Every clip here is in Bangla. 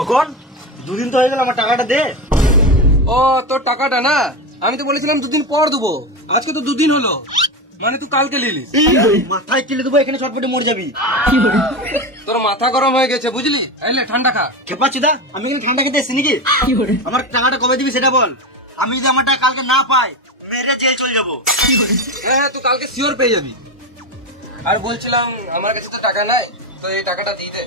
কখন? দুদিন তো হয়ে গেল, আমার টাকাটা দে। ও তোর টাকাটা না, আমি তো বলেছিলাম দুদিন পর দেবো, আজকে তো দুদিন হলো, মানে তুই কালকে নিলিস। মাথায় কিলে দেবো, এখানে চটপটে মরে যাবি। তোর মাথা গরম হয়ে গেছে বুঝলি, এলে ঠান্ডা খা। খেপাচ্ছি দা, আমি এখানে ঠান্ডা খেতে এসছি নাকি? আমার টাকাটা কবে দিবি সেটা বল। আমি যদি আমার টাকা কালকে না পাই, মেরে জেল চলে যাবো। হ্যাঁ তুই কালকে শিওর পেয়ে যাবি। আর বলছিলাম আমার কাছে তো টাকা নাই, তো এই টাকাটা দিয়ে দে।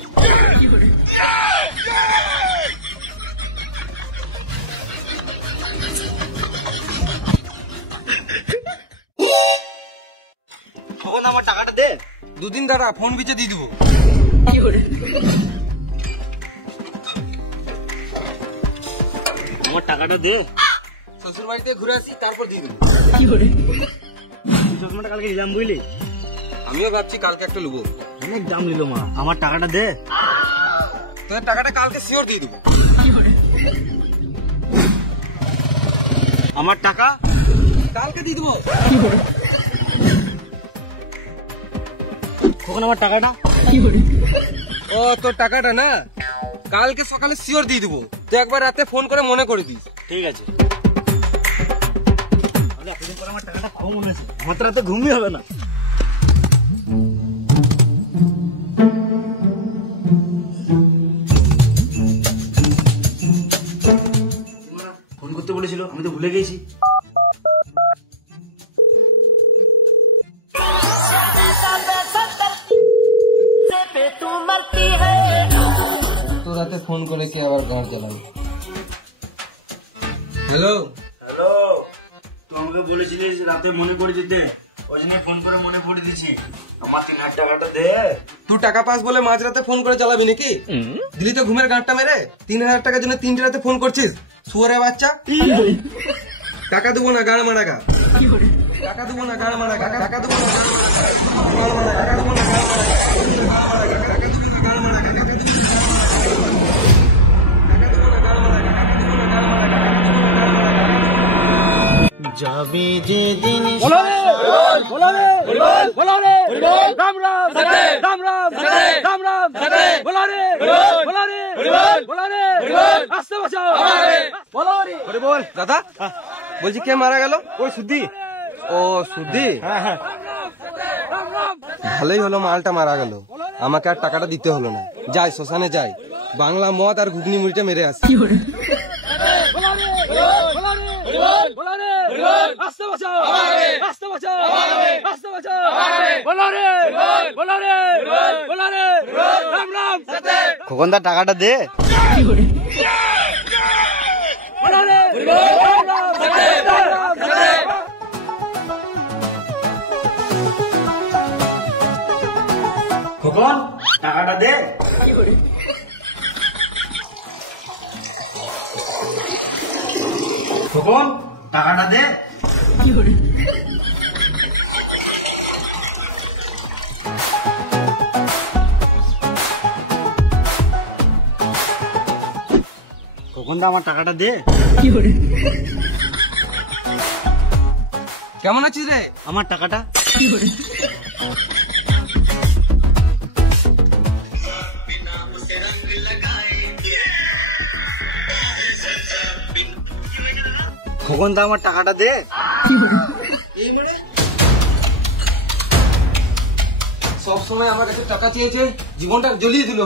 কখন আমার টাকাটা দে। দুদিন দাঁড়া, ফোন বিচে দিয়ে দিবো। আমার টাকাটা দে। শ্বশুর বাড়িতে ঘুরে আসি, তারপর দিয়ে দেবো। চশমাটা কালকে নিলাম বুঝলি, আমিও ভাবছি কালকে একটা নেবো। অনেক দাম নিল মা। আমার টাকাটা দে। তোর টাকাটা কালকে শিওর দিয়ে দেবো। আমার টাকা কালকে দিয়ে দেবো। কখন আমার টাকাটা? ও তোর টাকাটা না, কালকে সকালে শিওর দিয়ে দেবো, তুই একবার রাতে ফোন করে মনে করে দিস। ঠিক আছে। এতদিন পর আমার টাকাটা পাবো মনে হচ্ছে, আমার তো রাতে ঘুমই হবে না। ফোন করতে বলেছিল, আমি তো ভুলে গেছি। তো রাতে ফোন করে কে আবার গাড় জ্বালাবে। হ্যালো হ্যালো, তুই আমাকে বলেছিলিস রাতে মনে করে দিতে, ওই জন্য ফোন করে মনে করে দিছি। আমার 3,000 টাকাটা দে। তুই টাকা পাস বলে মাঝ রাতে ফোন করে চালাবি নাকি? দিলি তো ঘুমের গাঁটটা মেরে 3,000 টাকার জন্য 3টে রাতে ফোন করছিস, শুয়ারে বাচ্চা। টাকা দেবো না, গাড় মারা গা। টাকা দেবো না, গাড় মারা গা। টাকা দেবো না, টাকা দেবো না, গাড় মারা গা। যাবে যে দিন দাদা বলছি কে মারা গেল? ওই সুদ্ধি। ও সুদ্ধি, হ্যাঁ। ভালোই হলো মালটা মারা গেল, আমাকে আর টাকাটা দিতে হলো না। যাই শ্মশানে যাই, বাংলা মদ আর ঘুগনি মুড়িটা মেরে আসি। খোকনদার টাকাটা দে। খোকন টাকাটা দে। খোকন টাকাটা দে। খোকন দা আমার টাকাটা দে। কেমন আছিস রে? আমার টাকাটা। খোকন দা আমার টাকাটা দে। সব সময় আমার কাছে টাকা চেয়েছে, জীবনটা জ্বলিয়ে দিল।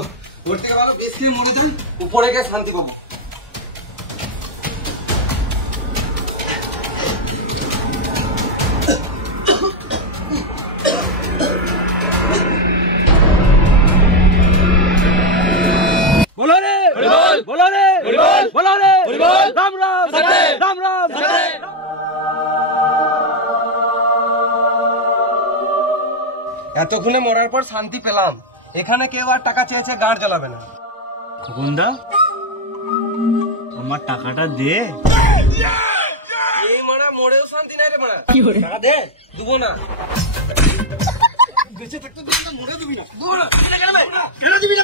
ওর থেকে ভালো বিষ খেয়ে মরে যাই, উপরে গিয়ে শান্তি পাবো। এতক্ষণে মরার পর শান্তি পেলাম, এখানে কেউ আর টাকা চেয়েছে গাড় জ্বালাবে না। খোকন দা আমার টাকাটা দে। এই মারা মরেও শান্তি নাই রে মারা। টাকা দে। দেবো না। বেঁচে থাকতে দিবি না, মরে দিবি না। কেন দিবি না?